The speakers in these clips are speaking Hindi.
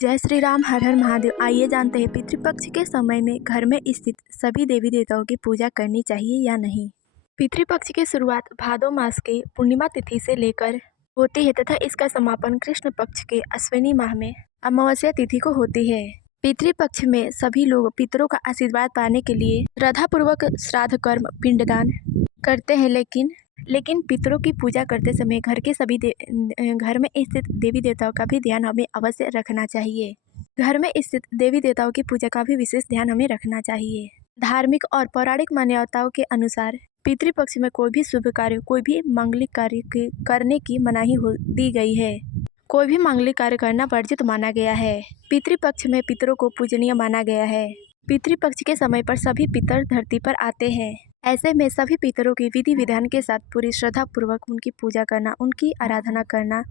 जय श्री राम, हर हर महादेव। आइए जानते हैं पितृपक्ष के समय में घर में स्थित सभी देवी देवताओं की पूजा करनी चाहिए या नहीं। पितृपक्ष की शुरुआत भादो मास के पूर्णिमा तिथि से लेकर होती है तथा इसका समापन कृष्ण पक्ष के अश्विनी माह में अमावस्या तिथि को होती है। पितृपक्ष में सभी लोग पितरों का आशीर्वाद पाने के लिए श्रद्धापूर्वक श्राद्ध कर्म पिंडदान करते हैं, लेकिन पितरों की पूजा करते समय घर में स्थित देवी देवताओं का भी ध्यान हमें अवश्य रखना चाहिए। घर में स्थित देवी देवताओं की पूजा का भी विशेष ध्यान हमें रखना चाहिए। धार्मिक और पौराणिक मान्यताओं के अनुसार पितृपक्ष में कोई भी शुभ कार्य, कोई भी मांगलिक कार्य करने की मनाही दी गई है। कोई भी मांगलिक कार्य करना वर्जित माना गया है। पितृपक्ष में पितरों को पूजनीय माना गया है। पितृपक्ष के समय पर सभी पितर धरती पर आते हैं। ऐसे में सभी पितरों की विधि विधान के साथ पूरी श्रद्धा पूर्वक उनकी पूजा करना, उनकी आराधना करना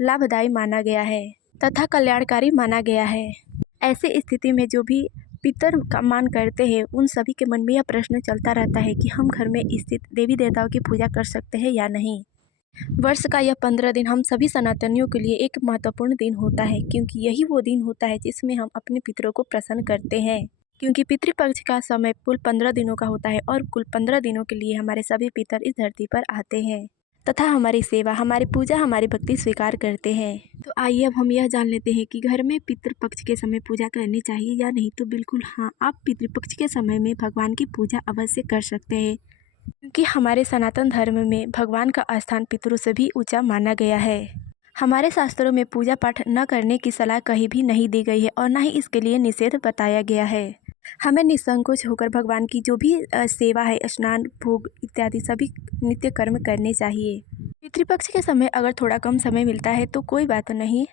लाभदायी माना गया है तथा कल्याणकारी माना गया है। ऐसी स्थिति में जो भी पितर का मान करते हैं, उन सभी के मन में यह प्रश्न चलता रहता है कि हम घर में स्थित देवी देवताओं की पूजा कर सकते हैं या नहीं। वर्ष का यह 15 दिन हम सभी सनातनियों के लिए एक महत्वपूर्ण दिन होता है, क्योंकि यही वो दिन होता है जिसमें हम अपने पितरों को प्रसन्न करते हैं। क्योंकि पितृपक्ष का समय कुल 15 दिनों का होता है और कुल 15 दिनों के लिए हमारे सभी पितर इस धरती पर आते हैं तथा हमारी सेवा, हमारी पूजा, हमारी भक्ति स्वीकार करते हैं। तो आइए अब हम यह जान लेते हैं कि घर में पितृपक्ष के समय पूजा करनी चाहिए या नहीं। तो बिल्कुल हाँ, आप पितृपक्ष के समय में भगवान की पूजा अवश्य कर सकते हैं, क्योंकि हमारे सनातन धर्म में भगवान का स्थान पितरों से भी ऊंचा माना गया है। हमारे शास्त्रों में पूजा पाठ न करने की सलाह कहीं भी नहीं दी गई है और न ही इसके लिए निषेध बताया गया है। हमें निसंकोच होकर भगवान की जो भी सेवा है, स्नान, भोग इत्यादि सभी नित्य कर्म करने चाहिए। पितृपक्ष के समय अगर थोड़ा कम समय मिलता है तो कोई बात नहीं,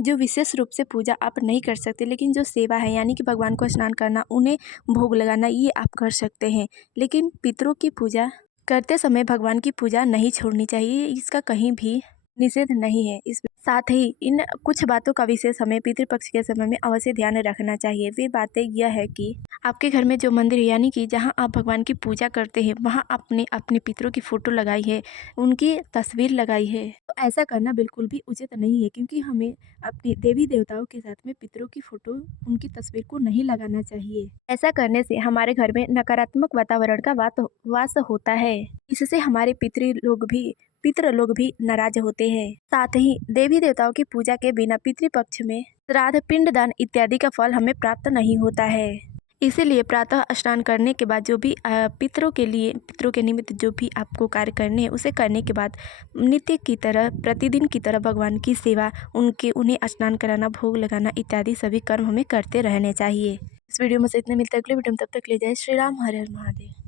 जो विशेष रूप से पूजा आप नहीं कर सकते, लेकिन जो सेवा है यानी कि भगवान को स्नान करना, उन्हें भोग लगाना, ये आप कर सकते हैं। लेकिन पितरों की पूजा करते समय भगवान की पूजा नहीं छोड़नी चाहिए, इसका कहीं भी निषेध नहीं है। इस साथ ही इन कुछ बातों का विशेष हमें पितृपक्ष के समय में अवश्य ध्यान रखना चाहिए। वे बातें यह है कि आपके घर में जो मंदिर है यानी कि जहां आप भगवान की पूजा करते हैं, वहां आपने अपने पितरों की फोटो लगाई है, उनकी तस्वीर लगाई है। तो ऐसा करना बिल्कुल भी उचित नहीं है, क्योंकि हमें अपने देवी देवताओं के साथ में पितरों की फोटो, उनकी तस्वीर को नहीं लगाना चाहिए। ऐसा करने से हमारे घर में नकारात्मक वातावरण का वास होता है। इससे हमारे पितृ लोग भी नाराज होते हैं। साथ ही देवी देवताओं की पूजा के बिना पितृपक्ष में श्राद्ध, पिंडदान इत्यादि का फल हमें प्राप्त नहीं होता है। इसीलिए प्रातः स्नान करने के बाद जो भी पितरों के निमित्त जो भी आपको कार्य करने हैं, उसे करने के बाद नित्य की तरह, प्रतिदिन की तरह भगवान की सेवा, उन्हें स्नान कराना, भोग लगाना इत्यादि सभी कर्म हमें करते रहने चाहिए। इस वीडियो में से इतने मिलते हैं अगले वीडियो में, तब तक ले जय श्री राम, हर हर महादेव।